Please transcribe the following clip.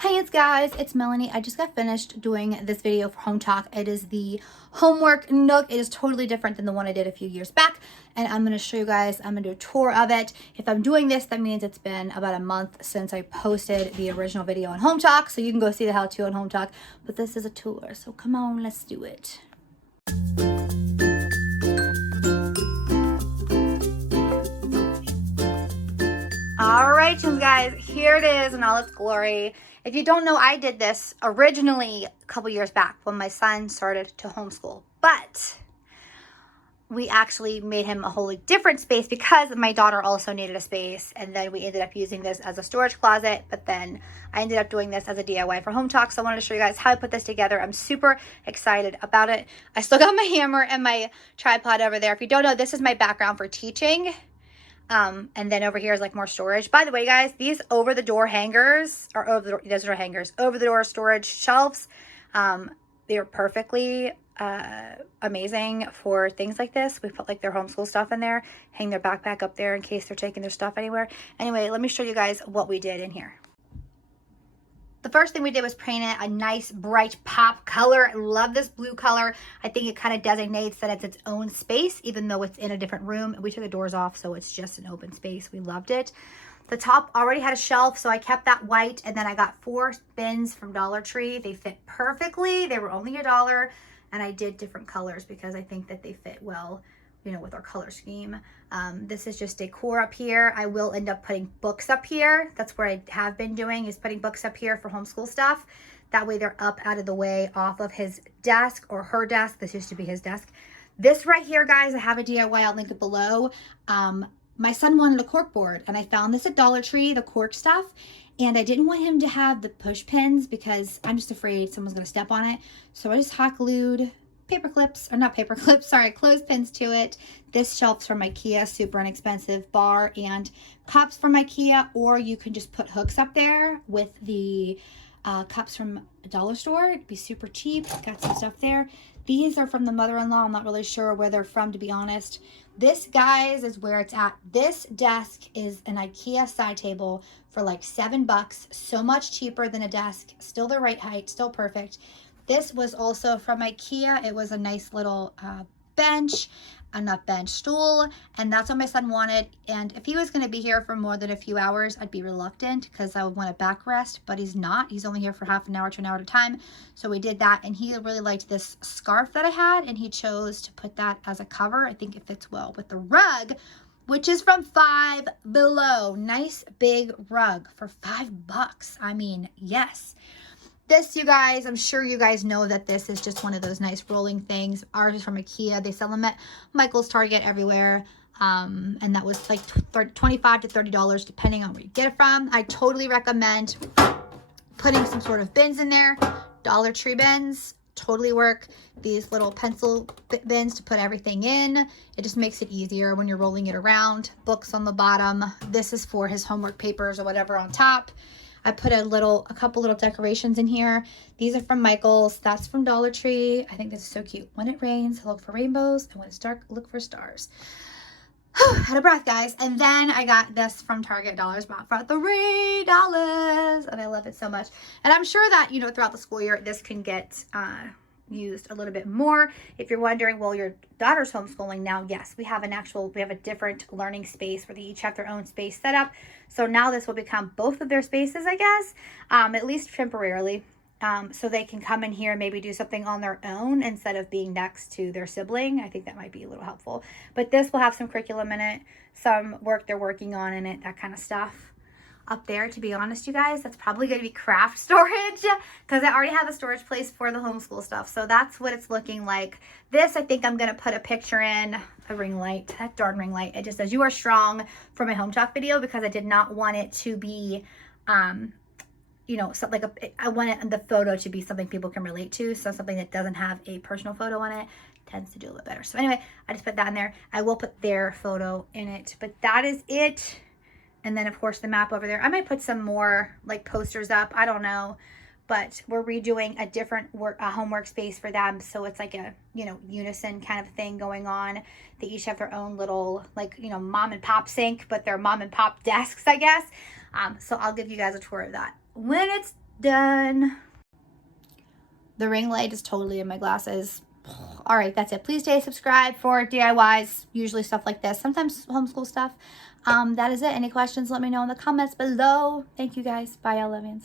Hey, it's guys, it's Melanie. I just got finished doing this video for Home Talk. It is the homework Nook. It is totally different than the one I did a few years back, and I'm going to show you guys. I'm going to do a tour of it. If I'm doing this, that means it's been about a month since I posted the original video on Home Talk, so you can go see the how-to on Home Talk, but this is a tour, so come on, let's do it. All right, you guys, here it is in all its glory. If you don't know, I did this originally a couple years back when my son started to homeschool, but we actually made him a wholly different space because my daughter also needed a space, and then we ended up using this as a storage closet, but then I ended up doing this as a DIY for Home Talk, so I wanted to show you guys how I put this together. I'm super excited about it. I still got my hammer and my tripod over there. If you don't know, this is my background for teaching. And then over here is like more storage. By the way, guys, these over the door hangers or over the door storage shelves, they're perfectly amazing for things like this. We put like their homeschool stuff in there, hang their backpack up there in case they're taking their stuff anywhere. Anyway, let me show you guys what we did in here. The first thing we did was paint it a nice bright pop color. I love this blue color. I think it kind of designates that it's its own space, even though it's in a different room. We took the doors off, so it's just an open space. We loved it. The top already had a shelf, so I kept that white, and then I got 4 bins from Dollar Tree. They fit perfectly. They were only $1, and I did different colors because I think that they fit well, you know, with our color scheme. This is just decor up here. I will end up putting books up here. That's where I have been doing, is putting books up here for homeschool stuff. That way they're up out of the way off of his desk or her desk. This used to be his desk. This right here, guys, I have a DIY. I'll link it below. My son wanted a cork board, and I found this at Dollar Tree, the cork stuff. And I didn't want him to have the push pins because I'm just afraid someone's going to step on it. So I just hot glued clothespins to it. This shelf's from IKEA, super inexpensive, bar and cups from IKEA, or you can just put hooks up there with the cups from a dollar store. It'd be super cheap. Got some stuff there. These are from the mother-in-law. I'm not really sure where they're from, to be honest. This, guys, is where it's at. This desk is an IKEA side table for like $7. So much cheaper than a desk. Still the right height, still perfect. This was also from IKEA. It was a nice little stool, and that's what my son wanted. And if he was going to be here for more than a few hours, I'd be reluctant because I would want a backrest, but he's not. He's only here for half an hour to an hour at a time. So we did that, and he really liked this scarf that I had, and he chose to put that as a cover. I think it fits well with the rug, which is from Five Below. Nice big rug for $5. I mean, yes. This, you guys, I'm sure you guys know that this is just one of those nice rolling things. Ours is from IKEA. They sell them at Michael's, Target, everywhere. And that was like $25 to $30 depending on where you get it from. I totally recommend putting some sort of bins in there. Dollar Tree bins totally work. These little pencil bins to put everything in. It just makes it easier when you're rolling it around. Books on the bottom. This is for his homework papers or whatever on top. I put a couple little decorations in here. These are from Michael's. That's from Dollar Tree. I think this is so cute. When it rains, look for rainbows. And when it's dark, look for stars. Out of breath, guys. And then I got this from Target, dollar spot for $3. And I love it so much. And I'm sure that, you know, throughout the school year, this can get used a little bit more. If you're wondering, well, your daughter's homeschooling now, yes, we have a different learning space where they each have their own space set up. So now this will become both of their spaces, I guess, at least temporarily. So they can come in here and maybe do something on their own instead of being next to their sibling. I think that might be a little helpful. But this will have some curriculum in it, some work they're working on in it, that kind of stuff. Up there, to be honest, you guys, that's probably going to be craft storage because I already have a storage place for the homeschool stuff. So that's what it's looking like. This, I think I'm going to put a picture in, a ring light, that darn ring light. It just says, "You are strong," for my Home Talk video because I did not want it to be, you know, something like I wanted the photo to be something people can relate to. So something that doesn't have a personal photo on it tends to do a little bit better. So anyway, I just put that in there. I will put their photo in it, but that is it. And then, of course, the map over there. I might put some more, like, posters up. I don't know. But we're redoing a different homework space for them. So it's like a, you know, unison kind of thing going on. They each have their own little, like, you know, mom and pop sink, but they're mom and pop desks, I guess. So I'll give you guys a tour of that when it's Done. The ring light is totally in my glasses. All right, that's it. Please stay subscribed for DIYs, usually stuff like this, sometimes homeschool stuff. That is it. Any questions, let me know in the comments below. Thank you guys. Bye, Elevians.